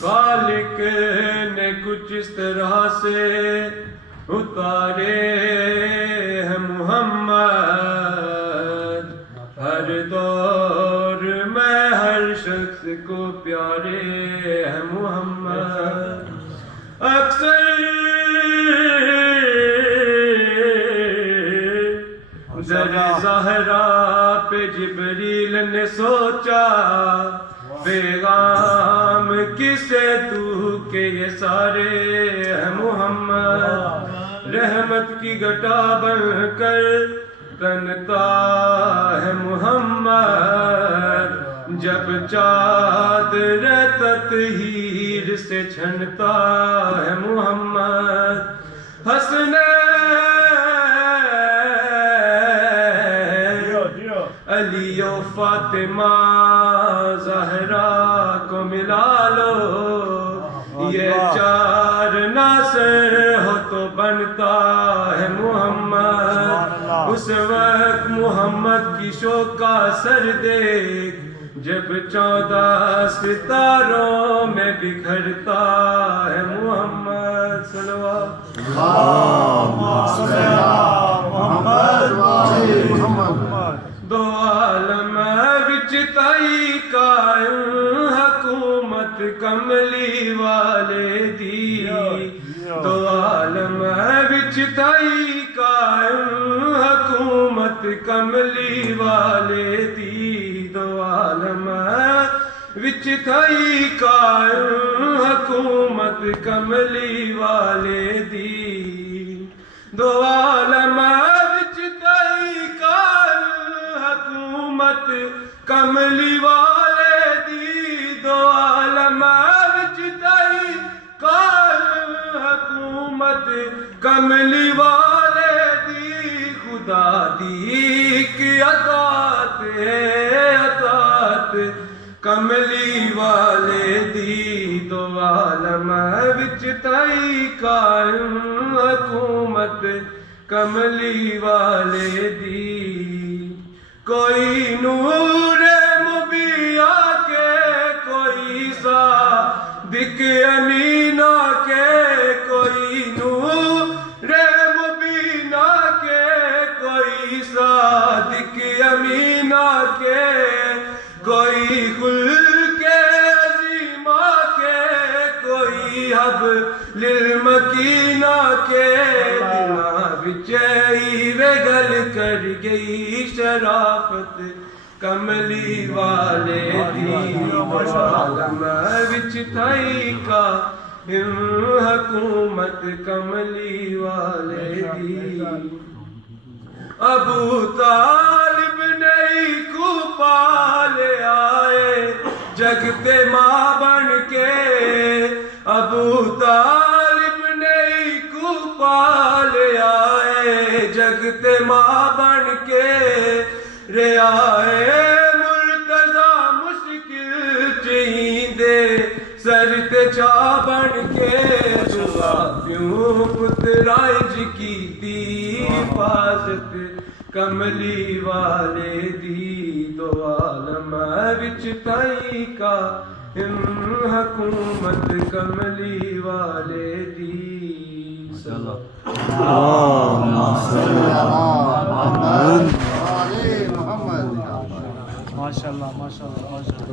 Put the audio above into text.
خالق نے کچھ اس طرح سے اتارے ہیں محمد، ہر دور میں ہر شخص کو پیارے ہیں محمد۔ اکثر در زہرا پہ جبریل نے سوچا، پیغام کسے تو کہ یہ سارے ہیں محمد۔ رحمت کی گھٹا بن کر تنتا ہے محمد، جب چادر تطہیر سے چھنتا ہے محمد۔ علی و فاطمہ زہرا کو ملا لو، یہ چار ناصر ہو تو بنتا ہے محمد۔ اس وقت محمد کی شوق کا سر دیکھ، جب 14 ستاروں میں بکھرتا ہے محمد۔ صلوات دو عالم وچ تائی قائم حکومت کملی والے دی، دو عالم وچ تائی قائم حکومت کملی والے دی، دو عالم وچ تائی قائم حکومت کملی والے دی، دو عالم وچ تائی قائم حکومت کملی والے دی، دو عالم وچ تائی قائم حکومت کملی والے دی، خدا دی کی عطات ہے عطات کملی والے دی، دو عالم وچ تائی قائم حکومت کملی والے دی۔ کوئی نور مبیہ کے، کوئی صادق امین کے، کوئی نور مبینہ کے، کوئی صادق امین کے، کوئی خلق عظیمہ کے، کوئی حبل المکین کے، دلہ بچائی وے گل کر گئی شرافت کملی والے دی، عالم وچ تائی کا حکومت کملی والے دی۔ ابو طالب نئی کو پال آئے جگتے ماں بن کے، ابو طالب نئی کو پال آئے جگتے ماں بن کے، رعائے مرتضیٰ مشکل چہیندے سر تے چا بن کے، دعا کیوں پترائج کی دی حفاظت کملی والے دی، دو عالم وچ تائی کا حکومت کملی والے دی۔ ماشاءاللہ ماشاءاللہ ماشاءاللہ۔